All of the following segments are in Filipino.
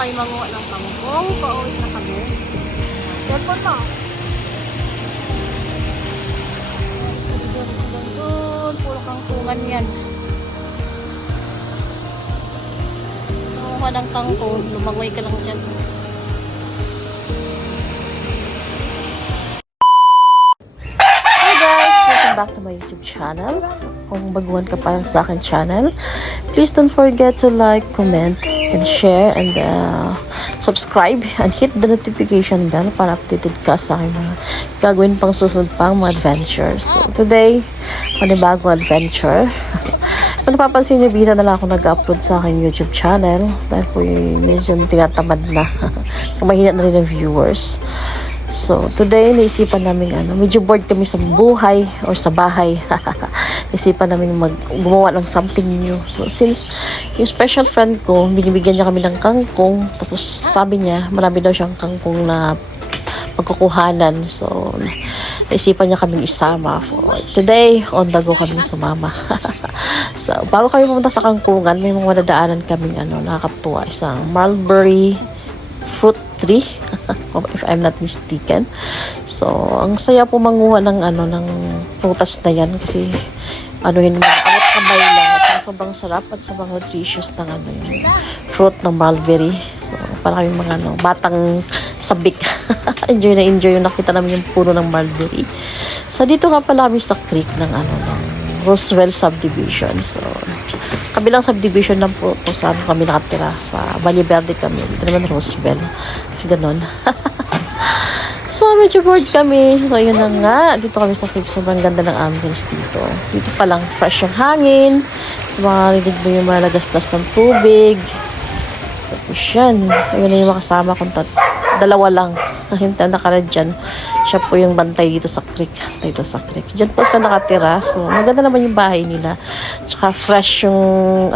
kayo manguha ng kangkong. Pauwi na kami. Airport na. Doon, puro kangkungan yan. Manguha ng kangkong, lumangoy ka lang dyan. Hi guys! Welcome back to my YouTube channel. Kung baguhan ka pa lang sa akin channel, please don't forget to like, comment, and share, and subscribe, and hit the notification bell para updated ka sa aking mga gagawin pang susunod pang mga adventures. So today, panibagong adventure. Kung napapansin niyo, bihira na lang ako nag-upload sa aking YouTube channel dahil po medyo tinatamad na. Mahina na rin ang viewers. So, today, naisipan namin, medyo bored kami sa buhay or sa bahay. Naisipan namin gumawa ng something new. So, since yung special friend ko, binibigyan niya kami ng kangkong, tapos sabi niya, marami daw siyang kangkong na pagkukuhanan. So, naisipan niya kaming isama. For today, on the go kami sumama. So, bago kami pumunta sa kangkungan, may mga nadaanan kaming, nakakatuwa. Isang mulberry fruit tree, if I'm not mistaken. So, ang saya po manguha ng ng prutas na yan kasi yun, awat kamay lang at sobrang sarap at sobrang nutritious ng yung fruit ng mulberry. So, para kami mga batang sabik. Enjoy na enjoy yung nakita namin yung puno ng mulberry. So, dito nga pala kami sa creek ng ng Roswell subdivision. So, kabilang subdivision lang po kung saan kami nakatira. Sa Valle Verde kami. Dito naman Roswell. Kasi ganun. So, medyo bored kami. So, yun na nga. Dito kami sa creek. Sobrang ganda ng ambience dito. Dito pa lang fresh yung hangin. So, makarinig mo yung mga lagastas ng tubig. Tapos yan. Ayun na yung makasama kong dalawa lang. Hintay nakarad dyan. Siya po yung bantay dito sa creek. Dito sa creek. Diyan po sila nakatira. So, maganda naman yung bahay nila. Tsaka fresh yung,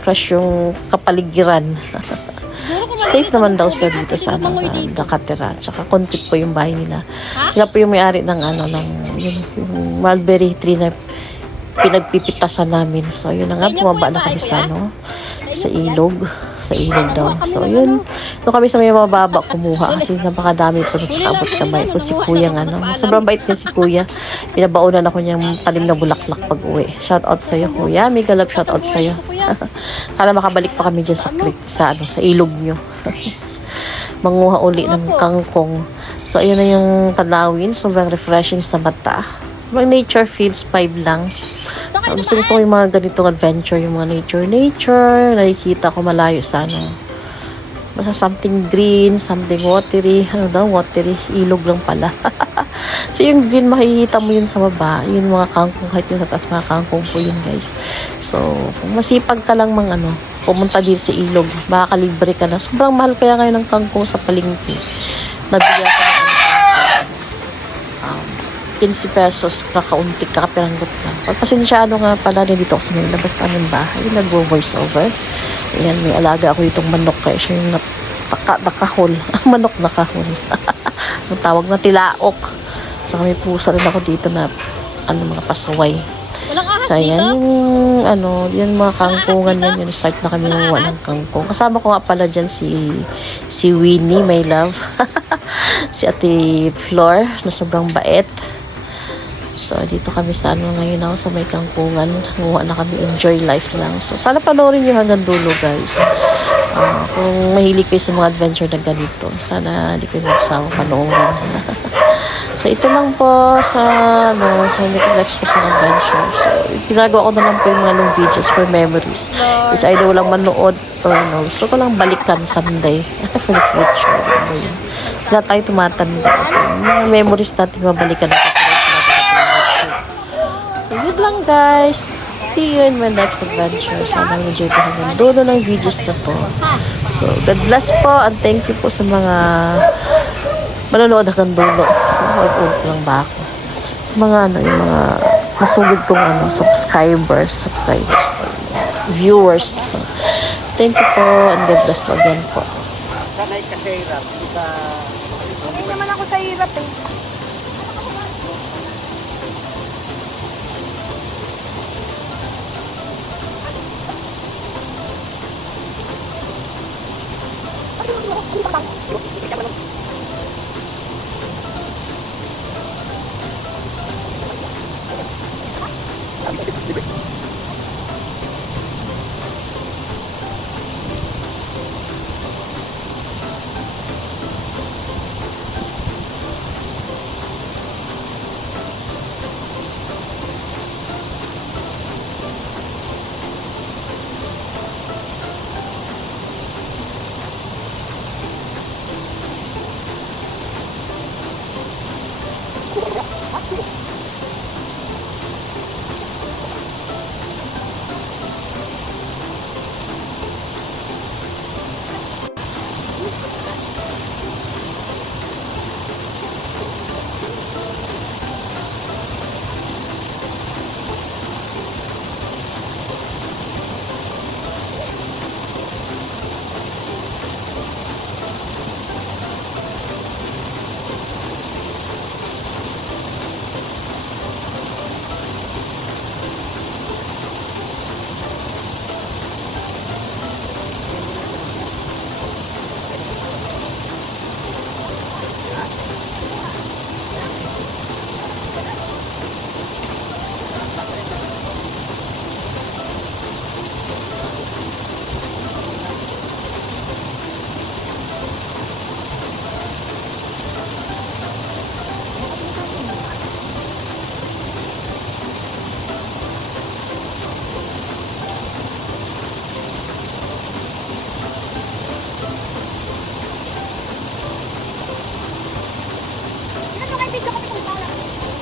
fresh yung kapaligiran. Safe naman daw sila dito sa nakatira. Tsaka konti po yung bahay nila. Sila po yung may-ari ng, yung mulberry tree na pinagpipitasan namin. So, yun na nga. Bumaba na kami sa, sa ilog. Sa ilog daw. So, yun. Doon kami sa may mababa kumuha kasi napakadami po at abot kamay po si kuya sobrang bait niya si kuya. Pinabaunan ako niyang talim na bulaklak pag uwi. Shout out sa'yo kuya. Mega love shout out sa'yo. Para makabalik pa kami dyan sa creek, sa ilog nyo. Manguha uli ng kangkong. So, ayun na yung tanawin. Sobrang refreshing sa mata. Mga nature feels 5 lang. Gusto ko yung mga ganitong adventure, yung mga nature. Nakikita ko malayo sa basta something green, something watery. Watery? Ilog lang pala. So, yung green, makikita mo yun sa baba. Yun mga kangkong, kahit yung sa taas, mga kangkong po yun, guys. So, kung masipag ka lang pumunta din sa ilog, makakalibre ka na. Sobrang mahal kaya ngayon ng kangkong sa palengke. Nabigyan ka na 15 pesos, kakaunti, kakapiranggot lang. Pagpasensyado nga pala, dito ako sa may labas ng bahay, nagvo-voice over. Ayan, may alaga ako itong manok kaya siya yung nakahol. Manok nakahol. Ang tawag na tilaok. So, may pusa rin ako dito na mga pasaway. So, ayan yung yan mga kangkungan yan. Yung start na kami ng walang kangkong. Kasama ko nga pala dyan si Winnie, my love. Si Ate Flor, na sobrang bait. So, dito kami sa ngayon ako sa may kangkungan. Nguha na kami, enjoy life lang. So, sana panoorin nyo hanggang dulo, guys. Kung mahilig kayo sa mga adventure na ganito, sana hindi kayo magsawa panoorin. So, ito lang po sa next ko pang adventure. So, ginagawa ko na lang po yung mga long videos for memories. Is either walang manood or gusto ko lang balikan someday. For the future. Sila tayo tumatanda. So, mga memories natin mabalikan natin. So, yun lang guys. See you in my next adventure. Sana enjoy ko hanggang dulo ng videos na po. So, God bless po and thank you po sa mga manonood hanggang dulo. Mag-old lang ba ako? Sa mga yung mga masugid kong subscribers, viewers. So, thank you po and God bless again po. Sanay kasi hirap. Hindi naman ako sa hirap eh.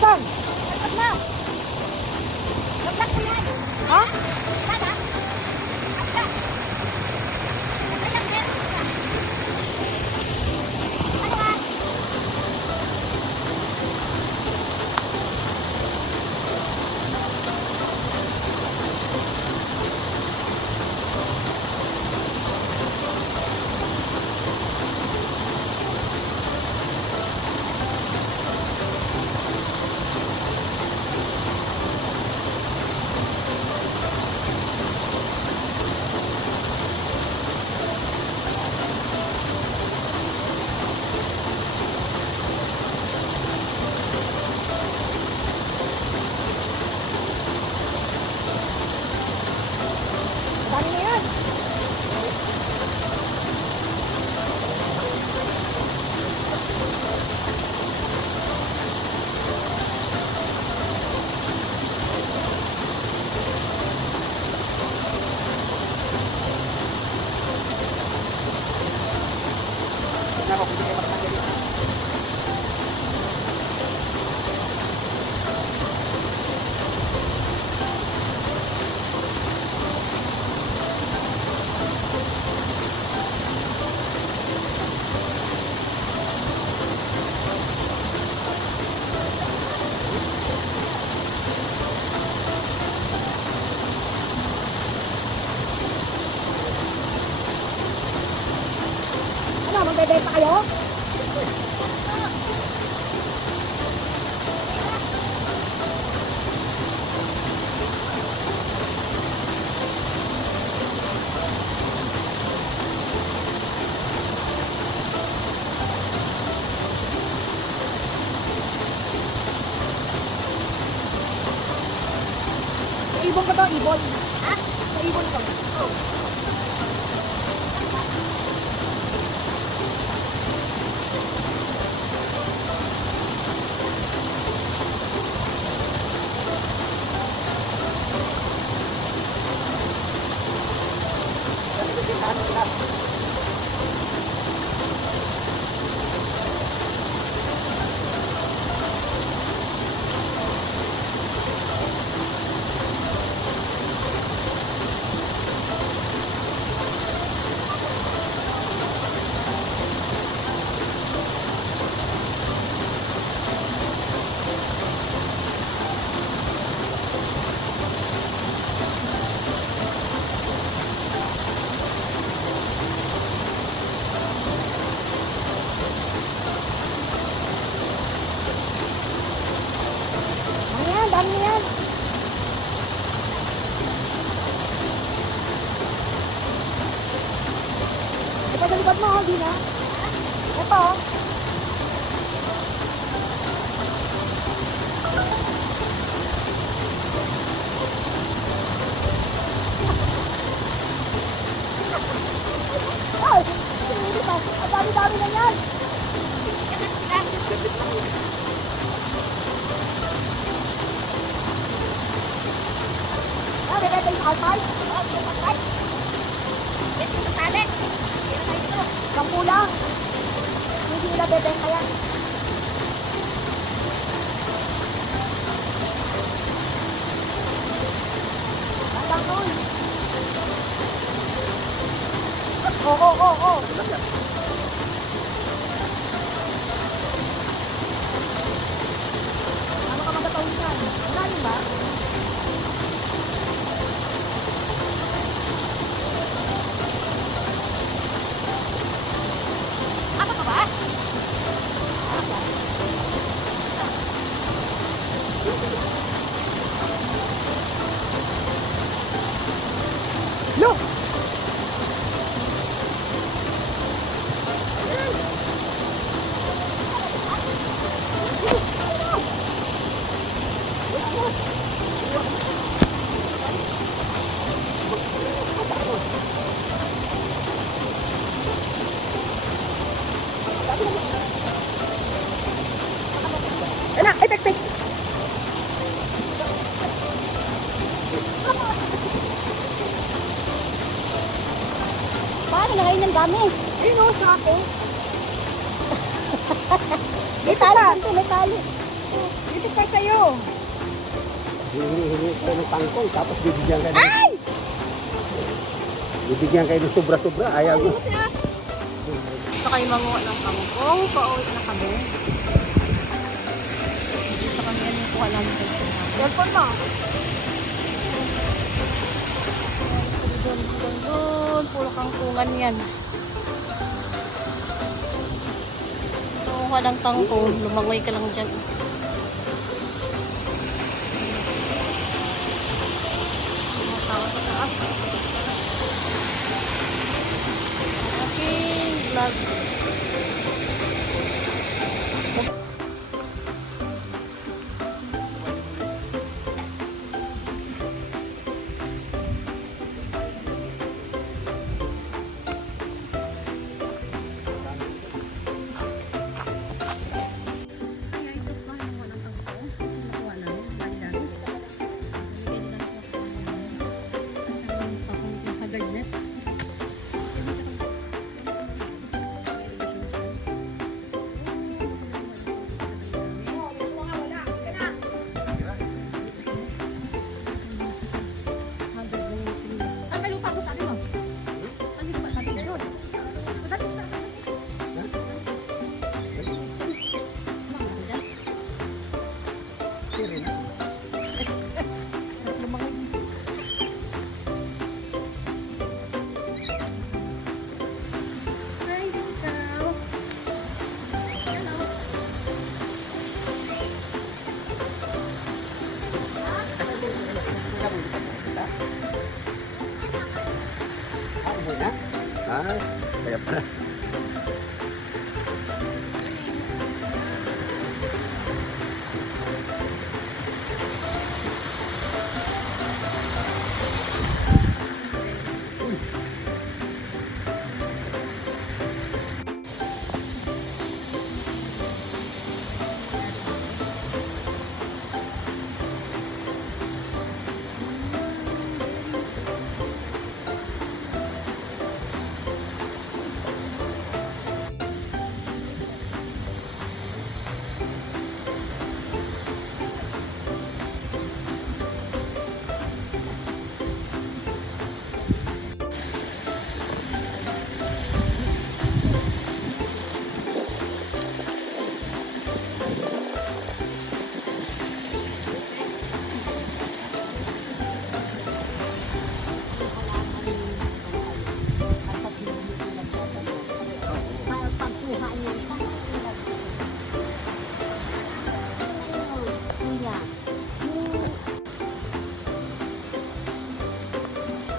Saan? Laglag na. Laglag mo yan. Ha? Sana? Agda. Laglag na yan. Ano ka? Dami na yan. Ano, magbebenta kayo? Ibon ko to, ibon. Ha? Sa ibon ko. Oh. di na. Ito. Ay! Ang dami-dami na yan! Ah, may benta yung alpay? Oo, may alpay. Ito yung tali. Kaya tayo dito. Sampu lang. Hindi nila bebenta yan. Ang doon. Oo. Ano ka magatawin yan? Wala yun ba? Apa ka ba? Yo! Anak, ay, tek. Paano na ngayon ang dami? Ayun o, sa akin. May tali dito, may tali. Dito pa sa'yo. Hinihingi kayo ng pangkong, tapos bibigyan kayo ng... Ay! Bibigyan kayo ng sobra-sobra, ayaw nyo. Gusto kayo manguha ng kangkong, pauwi na kami. Gusto kami yan yung kuha namin sa Cellphone mo. doon, puro kangkungan yan. Kuha ng kangkong, lumangoy ka lang dyan. Tumatawa sa taas. Aking vlog. Ah, kaya pala.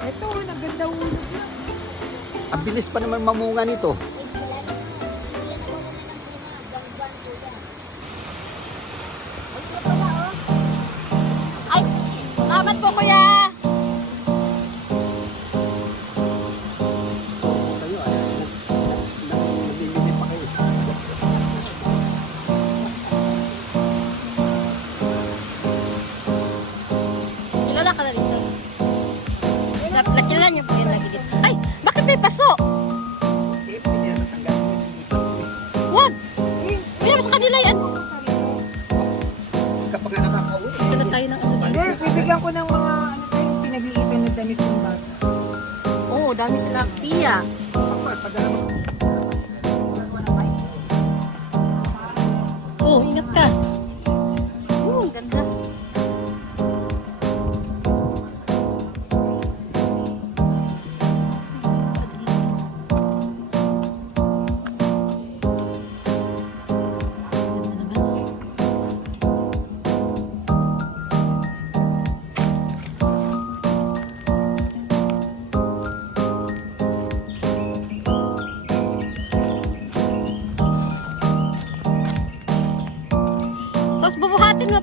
Ito, naganda ulo. Ang bilis pa naman mamunga nito.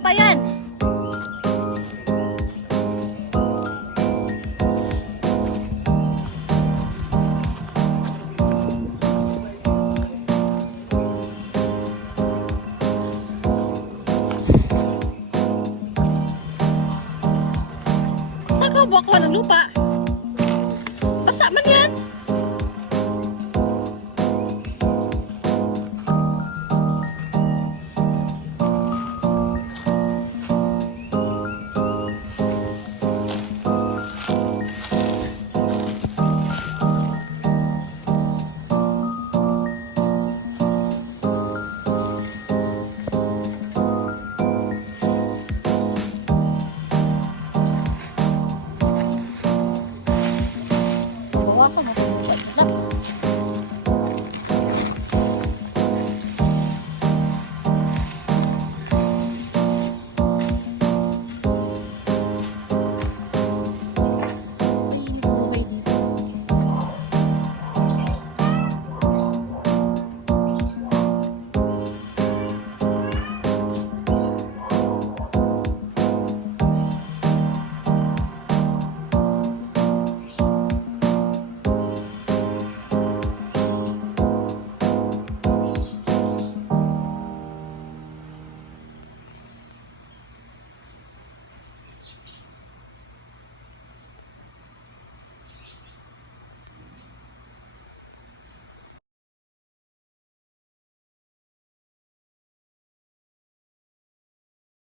lupa yan. Saan ka bukuha ng lupa?